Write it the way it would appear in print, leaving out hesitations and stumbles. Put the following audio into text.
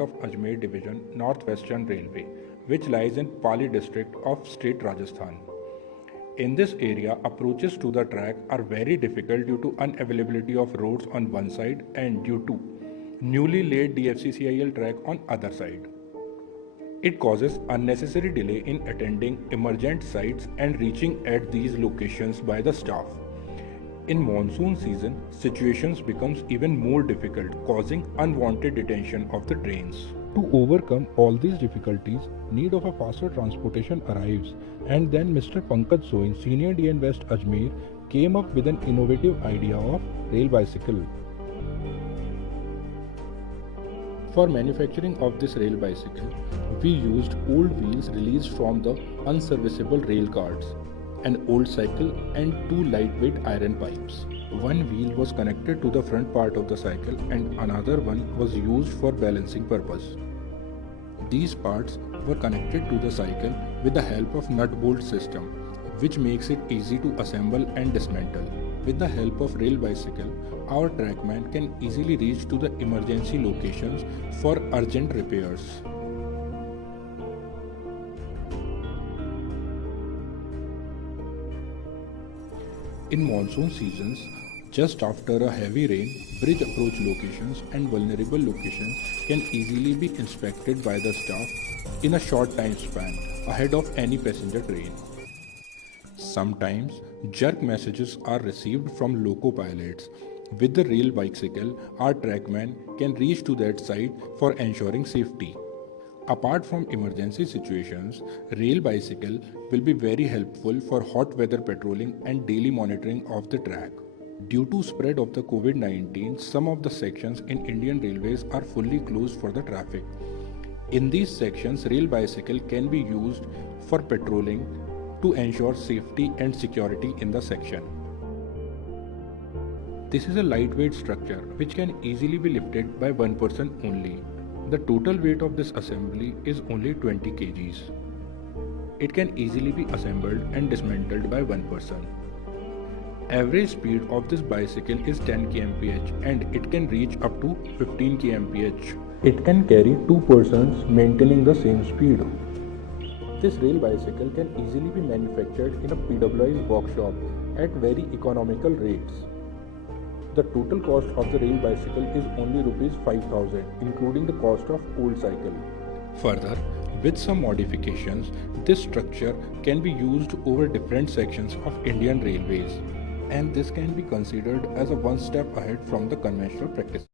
part of Ajmer Division North Western Railway, which lies in Pali district of state Rajasthan. In this area, approaches to the track are very difficult due to unavailability of roads on one side and due to newly laid DFCCIL track on other side. It causes unnecessary delay in attending emergent sites and reaching at these locations by the staff. In monsoon season, situations becomes even more difficult, causing unwanted detention of the trains. To overcome all these difficulties, need of a faster transportation arrives, and then Mr. Pankaj Soin, Senior DN West Ajmer, came up with an innovative idea of rail bicycle. For manufacturing of this rail bicycle, we used old wheels released from the unserviceable rail cars, an old cycle and two lightweight iron pipes. One wheel was connected to the front part of the cycle and another one was used for balancing purpose. These parts were connected to the cycle with the help of nut-bolt system, which makes it easy to assemble and dismantle. With the help of rail bicycle, our trackman can easily reach to the emergency locations for urgent repairs. In monsoon seasons, just after a heavy rain, bridge approach locations and vulnerable locations can easily be inspected by the staff in a short time span ahead of any passenger train. Sometimes, jerk messages are received from loco pilots. With the rail bicycle, our trackman can reach to that site for ensuring safety. Apart from emergency situations, rail bicycle will be very helpful for hot weather patrolling and daily monitoring of the track. Due to spread of the COVID-19, some of the sections in Indian Railways are fully closed for the traffic. In these sections, rail bicycle can be used for patrolling to ensure safety and security in the section. This is a lightweight structure which can easily be lifted by one person only. The total weight of this assembly is only 20 kgs. It can easily be assembled and dismantled by one person. Average speed of this bicycle is 10 kmph and it can reach up to 15 kmph. It can carry two persons maintaining the same speed. This rail bicycle can easily be manufactured in a PWI's workshop at very economical rates. The total cost of the rail bicycle is only Rs 5,000, including the cost of old cycle. Further, with some modifications, this structure can be used over different sections of Indian Railways, and this can be considered as a one step ahead from the conventional practice.